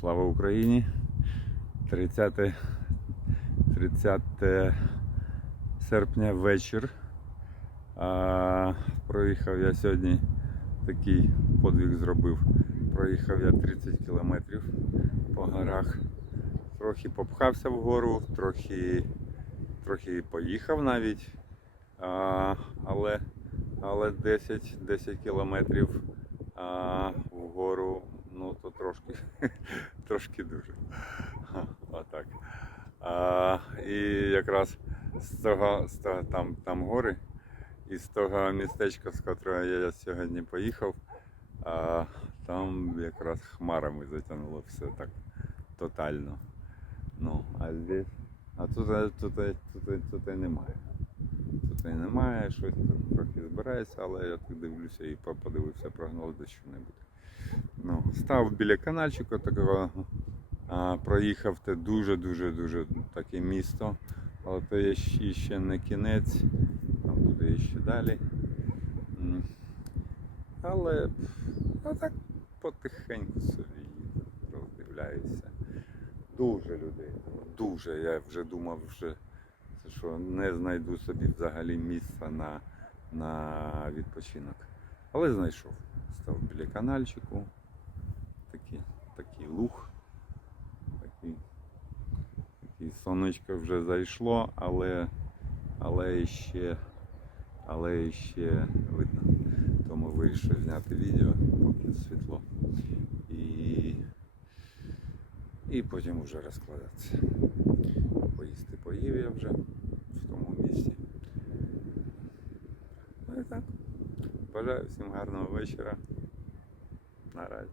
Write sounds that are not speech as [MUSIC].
Слава Україні! 30, 30 серпня вечір. А, проїхав я сьогодні такий подвиг зробив. Проїхав я 30 кілометрів по горах. Трохи попхався вгору, трохи, трохи поїхав навіть. А, але, але 10, 10 кілометрів а, вгору, ну то трошки, [LAUGHS] трошки дуже. [LAUGHS] Отак. А, і якраз з того, з того там, там гори, і з того містечка, з котрого я сьогодні поїхав, а, там якраз хмарами затягнуло все так тотально. Ну, а здесь, а тут, тут, тут, тут, і немає. Тут і немає, щось трохи збирається, але я так дивлюся і по- подивився прогноз, де що не буде. Ну, став біля канальчика такого, а, проїхав те дуже-дуже дуже таке місто. Але то є ще, не кінець, там буде ще далі. Але а так потихеньку собі роздивляюся. Дуже людей, дуже. Я вже думав, вже, що не знайду собі взагалі місця на, на відпочинок. Але знайшов. Став біля канальчику. Такий, такий луг. Такий, такий сонечко вже зайшло, але, але ще, але ще видно. Тому вирішив зняти відео, поки світло. І, і потім вже розкладатися. Поїсти поїв я вже в тому місці. Ну і так. Бажаю всім гарного вечора. Наразі.